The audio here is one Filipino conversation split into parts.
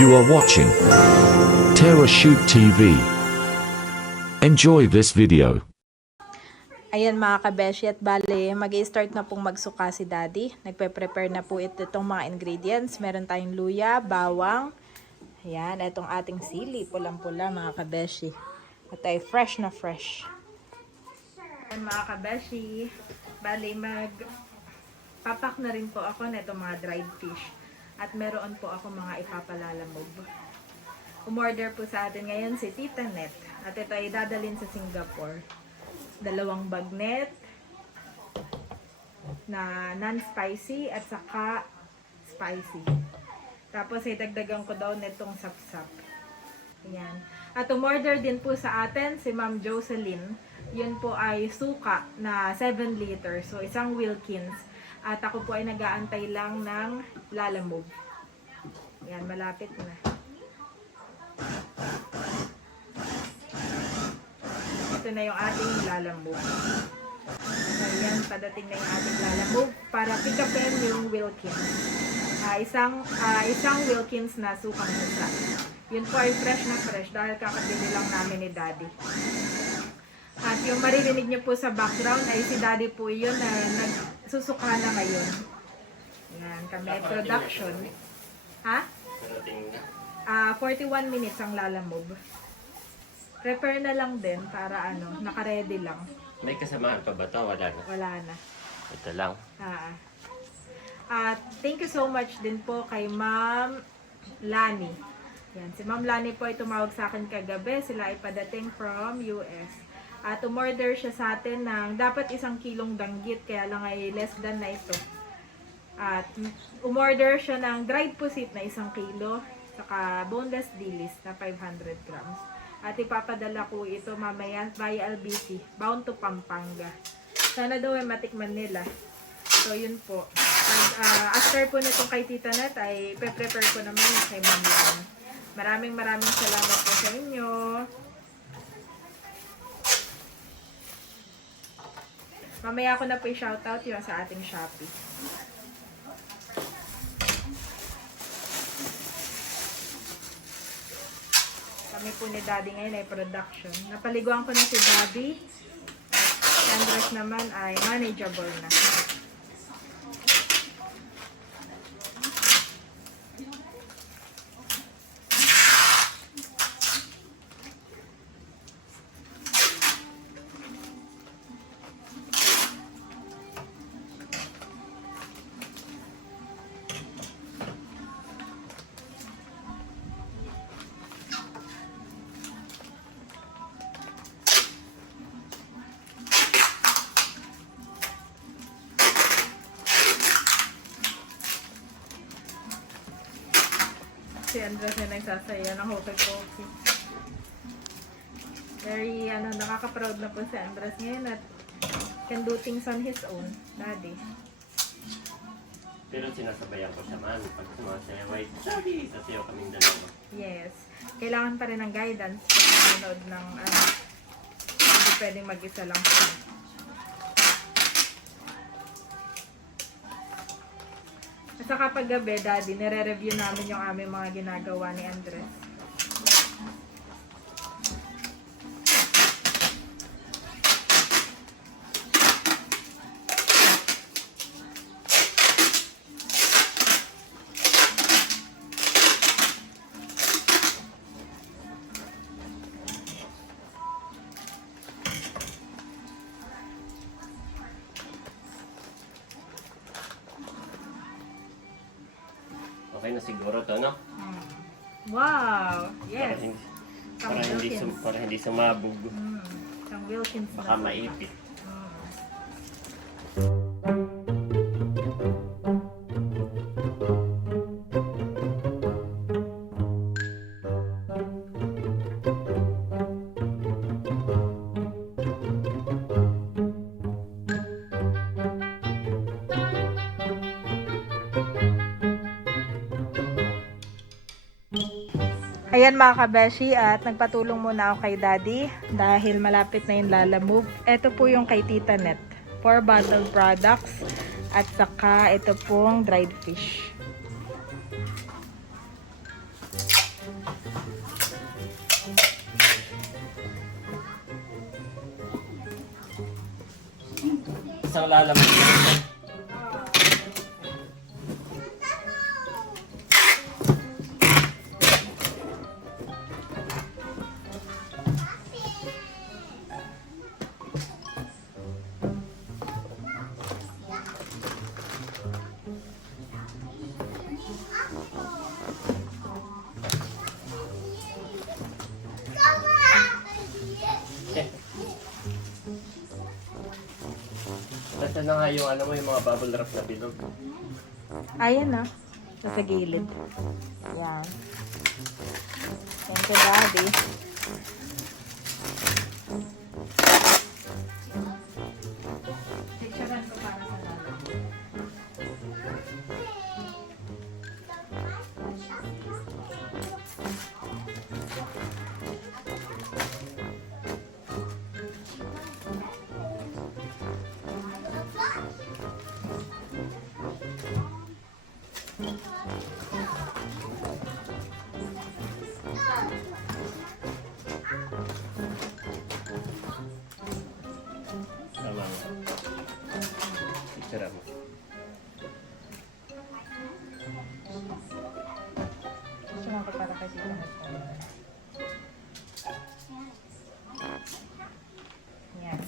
You are watching Terra Shoot TV. Enjoy this video. Ayan mga kabeshi, at bale, mag-i-start na pong magsuka si Daddy. Nagpe-prepare na po itong mga ingredients. Meron tayong luya, bawang. Ayan, itong ating sili, pulang-pula mga kabeshi. At ay fresh na fresh. Ayan mga kabeshi, bale, papak na rin po ako na itong mga dried fish. At meron po ako mga ipapalalamog. Umorder po sa atin ngayon si Tita Net. At ito ay dadalhin sa Singapore. 2 bagnet na non-spicy at saka spicy. Tapos ay dagdagan ko daw nitong sapsap. Ayan. At umorder din po sa atin si Ma'am Jocelyn. Yun po ay suka na 7 liters. So isang Wilkins. At ako po ay nag-aantay lang ng lalamove. Ayan, malapit na. Ito na yung ating lalamove. Ayan, padating na yung ating lalamove para pick upin yung Wilkins. Isang Wilkins na sukang musa. Yun po ay fresh na fresh dahil kakabili lang namin ni Daddy. At yung maririnig niyo po sa background ay si Daddy po yun na nagsusuka na ngayon. Ayan, kami production. Ha? 41 minutes ang lalamove. Prepare na lang din para naka-ready lang. May kasamahan pa ba ito? Wala na. Wala na. Ito lang. At thank you so much din po kay Ma'am Lani. Yan, si Ma'am Lani po ay tumawag sa akin kagabi. Sila ay padating from US. At umorder siya sa atin ng dapat 1 kilong danggit, kaya lang ay less than na ito. At umorder siya ng dried pusit na 1 kilo, saka boneless dilis na 500 grams. At ipapadala ko ito mamaya via LBC, bound to Pampanga. Sana daw ay matikman nila. So yun po. After po nitong kay Tita Net ay prepare ko naman kay Ma'am Yan. Maraming salamat po sa inyo. Mamaya ko na po i-shoutout yun sa ating Shopee. Kami po ni Daddy ngayon ay production. Napaliguan ko na si Daddy. At si Andres naman ay manageable na. Si Andres na nagsasaya ng hoki-poki. Very, nakaka-proud na po si Andres ngayon at can do things on his own. Daddy. Pero sinasabayan ko siya man. Pag sumasaya, wait, sabi, sasayaw kaming dalawa. Yes. Kailangan pa rin ng guidance sa manood ng, hindi pwedeng mag-isa lang siya. At saka pag gabi, Daddy, nire-review namin yung aming mga ginagawa ni Andres. Okay na siguro to, no? Wow! Yes! Para hindi sumabog. Isang Wilkins Baka na. maipit. Ayan mga kabeshi, at nagpatulong muna ako kay Daddy dahil malapit na yung lalamove. Ito po yung kay Tita Net. 4 bottle products at saka ito pong dried fish. Isang lalaman lang. Nasaan na nga yung ano mo, yung mga bubble wrap na bilog. Ayan na. Sa gilid. Yan. Thank you, Daddy. Picturean ko para sa lalo. Tama nga. Picture mo. Gusto ko para kasi ito. Yan.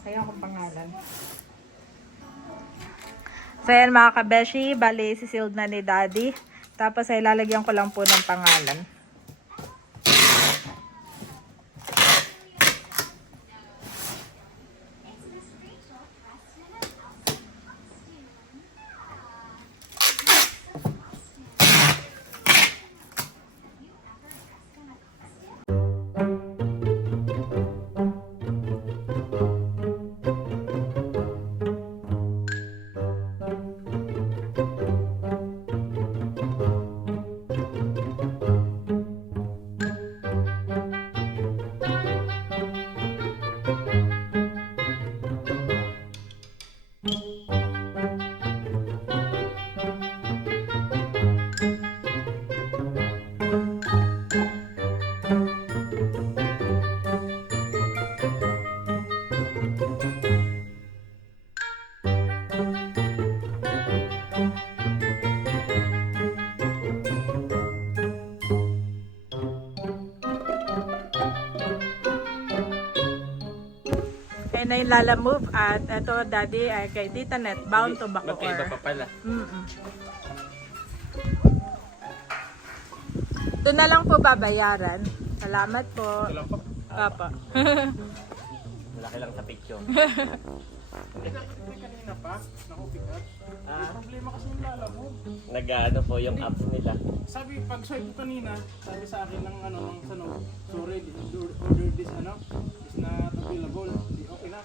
Kaya akong pangalan. So yan mga kabeshi, bali sisealed na ni Daddy. Tapos ay lalagyan ko lang po ng pangalan. Kaya na yung Lala Move at ito Daddy ay kay Tita Net, bound to Magkaiba Bacoor. pa pala. Doon na lang po babayaran. Salamat po. Ito lang po. Papa. Malaki lang sa picture. Kanina pa, nakupikat. Problema kasi yung Lala mo. Nag-ano po yung apps nila. Sabi, pag swipe ko kanina, sabi sa akin ng ano, ng sanong, sorry, order this ano, is not available. Di okay na.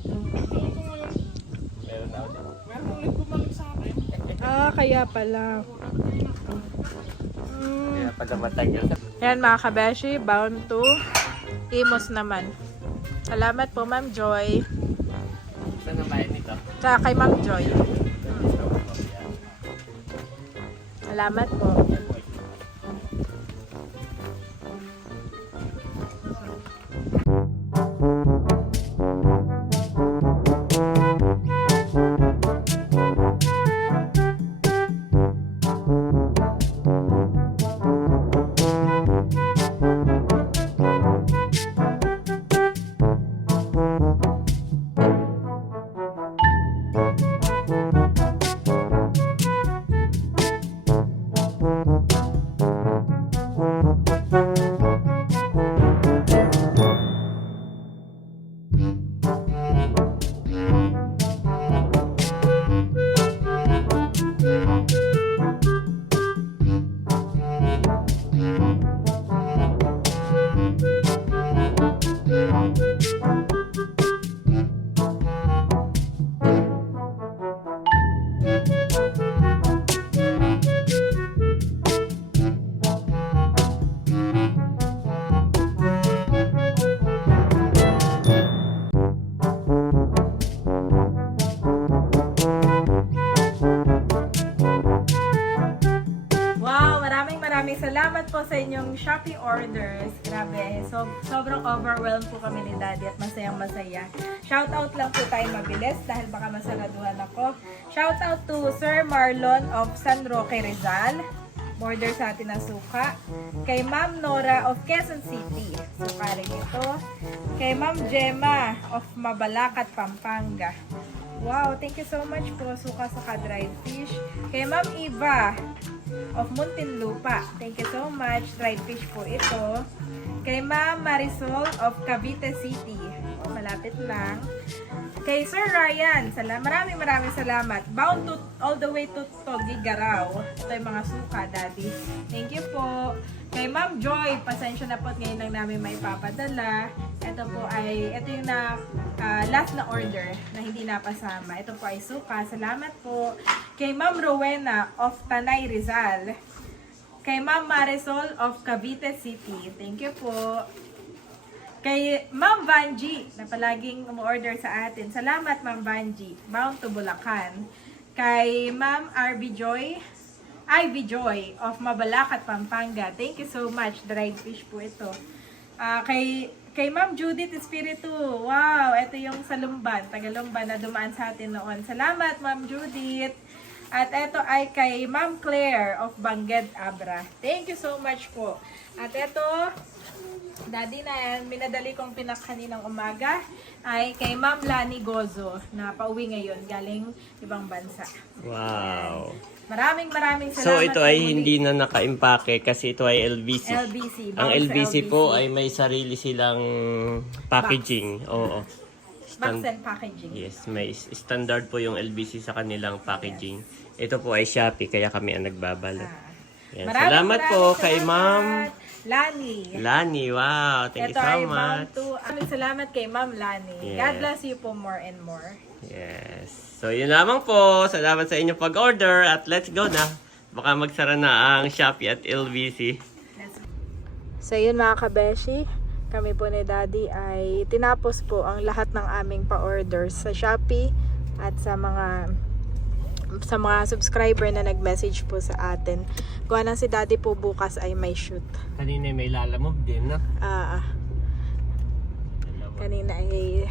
Tingin ko ngayon, Meron na ulit. meron ulit bumalik sa akin. Kaya pala. Kaya pala matagal. Yan mga kabeshi, bound to Imos naman. Salamat po Ma'am Joy. Saan ang bayan nito? Tsaka kay Ma'am Joy. Salamat po. maraming salamat po sa inyong Shopee orders. Grabe, sobrang overwhelmed po kami ni Daddy at masayang masaya. Shoutout lang po tayo mabilis dahil baka masaraduhan ako. Shoutout to Sir Marlon of San Roque, Rizal. Border sa atin ng suka. Kay Ma'am Nora of Quezon City. Suka rin ito. Kay Ma'am Gemma of Mabalacat, Pampanga. Wow, thank you so much po. Suka sa dried fish. Kay Ma'am Eva of Muntinlupa. Thank you so much. Dried fish po ito. Kay Ma'am Marisol of Cavite City. Oh, malapit lang. Kay Sir Ryan, maraming salamat. Bound to, all the way to Togigaraw. Ito yung mga suka, Daddy. Thank you po. Kay Ma'am Joy, pasensya na po at ngayon lang namin may papadala. Ito yung last na order na hindi napasama. Ito po ay suka. Salamat po. Kay Ma'am Rowena of Tanay, Rizal. Kay Ma'am Marisol of Cavite City. Thank you po. Kay Ma'am Vanji, na palaging umorder sa atin. Salamat, Ma'am Vanji. Bound to Bulacan. Kay Ma'am Ivy Joy of Mabalacat, Pampanga. Thank you so much. Dried fish po ito. Kay Ma'am Judith Espiritu. Wow, ito yung sa Lumban, Tagalumban na dumaan sa atin noon. Salamat, Ma'am Judith. At ito ay kay Ma'am Claire of Bangged, Abra. Thank you so much po. At ito, Daddy, na yan, minadali kong pinakaninang umaga ay kay Ma'am Lani Gozo na pauwi ngayon galing ibang bansa. Wow. Maraming salamat. So ito ay muli. hindi na naka-impake kasi ito ay LBC. LBC. Ang box LBC LBC. po ay may sarili silang packaging. Oo. Box and packaging. Yes, may standard po yung LBC sa kanilang packaging. Ito po ay Shopee kaya kami ang nagbabalot. Yan. Salamat po kay Ma'am Lani, wow. Thank you ito so ay much. Maraming salamat kay Ma'am Lani. Yes. God bless you po more and more. Yes. So yun lamang po. Salamat sa inyong pag-order at let's go na. Baka magsara na ang Shopee at LBC. So yun mga kabeshi, kami po ni Daddy ay tinapos po ang lahat ng aming pa-orders sa Shopee at sa mga subscriber na nag-message po sa atin. Gawa nang si Daddy po bukas ay may shoot. Kanina may lalamove din, no? Kanina ay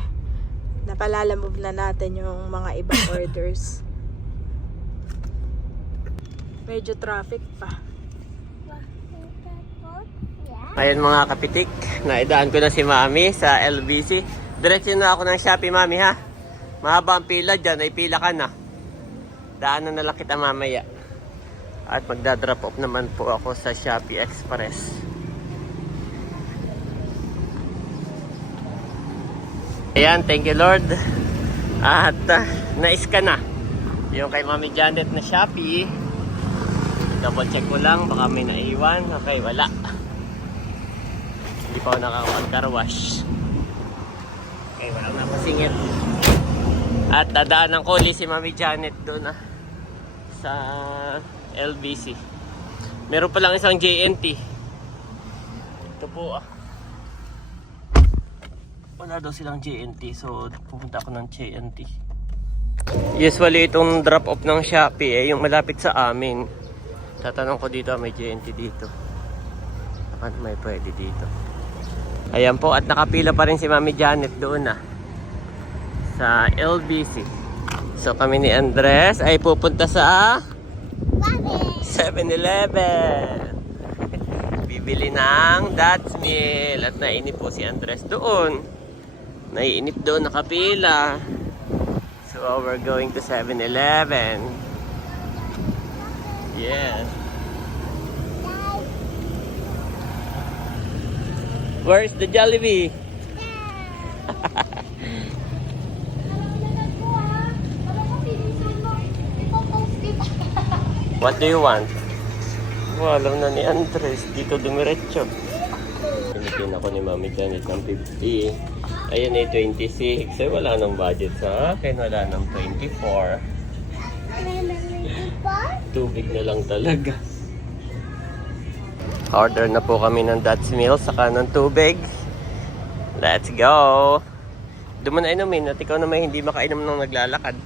napalalamove na natin yung mga ibang orders. Medyo traffic pa. Ayan mga kapitik, naidaan ko na si Mami sa LBC. Diretso na ako ng Shopee, Mami, ha? Mahaba ang pila dyan, ay pila ka na. Daanan na lang kita mamaya. At magdadrop off naman po ako sa Shopee Express. Ayan, thank you Lord. At na-scan na yung kay Mami Janet na Shopee. Double check ko lang, baka may naiwan. Okay, wala. Hindi pa ako nakakapag-car wash. Okay, walang napasingit. At dadaan ng kuli si Mami Janet doon sa LBC. Meron pa lang isang JNT. Ito po wala daw silang JNT, so pupunta ako ng JNT. Usually itong drop off ng Shopee yung malapit sa amin. Tatanong ko dito, may JNT dito. Baka may pwede dito. Ayan po, at nakapila pa rin si Mami Janet doon sa LBC. So kami ni Andres ay pupunta sa 7-Eleven. Bibili ng Dad's Meal. At nainip po si Andres doon. Naiinip doon, nakapila. So we're going to 7-Eleven. Yes. Where's the Jollibee? What do you want? Alam na ni Andres, dito dumiretso. Pinitin ako ni Mami Janet ng 50. Ayan ay 26. Ay wala nang budget sa akin, wala nang 24. Tubig na lang talaga. Order na po kami ng Dad's Meal saka ng tubig. Let's go! Doon mo na inumin at ikaw naman hindi makainom nang naglalakad.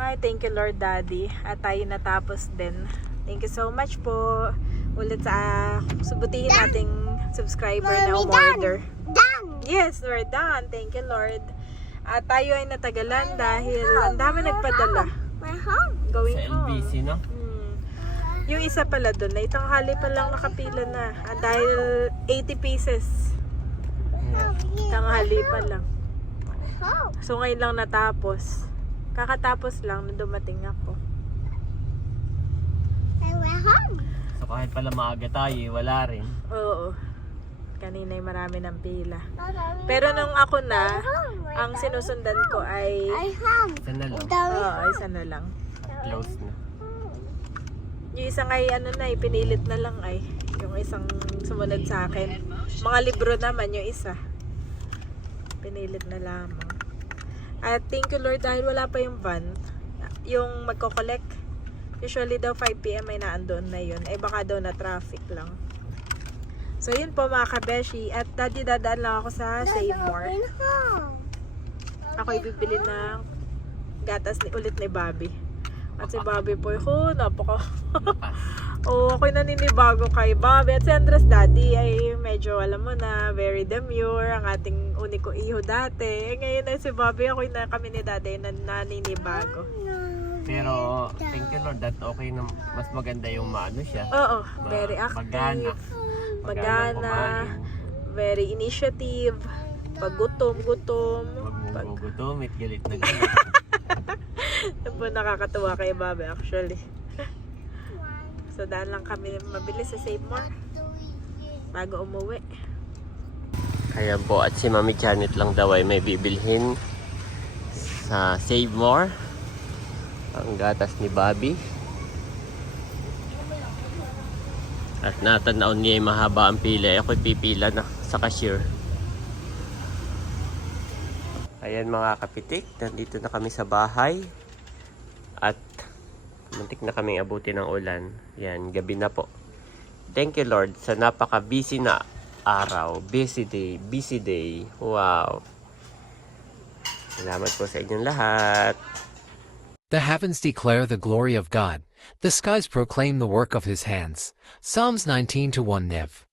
Ay, thank you Lord Daddy. At tayo natapos din. Thank you so much po. ulit sa subutihin nating subscriber na umorder. Yes, we're done. Thank you, Lord. At tayo ay natagalan dahil ang dami nagpadala. Going Sa home. LBC, no? Yung isa pala doon, na itanghali pa lang nakapila na. Dahil 80 pieces. Tanghali pa lang. So ngayon lang natapos. Kakatapos lang na dumating ako. So kahit pala maaga tayo, wala rin. Oo. Kanina ay marami ng pila. Pero nung ako na, ang sinusundan ko ay Isa na lang. isa na lang. Close na. Yung isang ay ano na, pinilit na lang ay. Yung isang sumunod sa akin. Mga libro naman yung isa. Pinilit na lamang. At thank you Lord dahil wala pa yung van. Yung magko-collect. Usually daw 5 PM ay naandoon na yun. Eh baka daw na traffic lang. So yun po mga kabeshi. At dadaan lang ako sa Save More. Ako ibibili ng gatas ulit ni Bobby. At si Bobby po, napaka... ako'y naninibago kay Bobby. At si Andres Daddy ay medyo, alam mo na, very demure. Ang ating uniko iho dati. Ngayon ay si Bobby, kami ni Daddy na naninibago. Pero, thank you Lord, that okay na, mas maganda yung maano siya. Oo, very active. Magana. Very initiative. Pag gutom. Magmugutomit, galit na galit. Yan po nakakatuwa kay Bobby actually. So daan lang kami mabilis sa Save More bago umuwi. Kaya po, at si Mami Janet lang daw ay may bibilhin sa Save More. Ang gatas ni Bobby. At natanaw niya ay mahaba ang pila. Ako'y pipila na sa cashier. Ayan mga kapitik, nandito na kami sa bahay. At muntik na kaming abuti ng ulan. Yan, gabi na po. Thank you Lord sa napaka-busy na araw. Busy day. Wow. Salamat po sa inyong lahat. The heavens declare the glory of God. The skies proclaim the work of his hands. Psalms 19:1 Nev.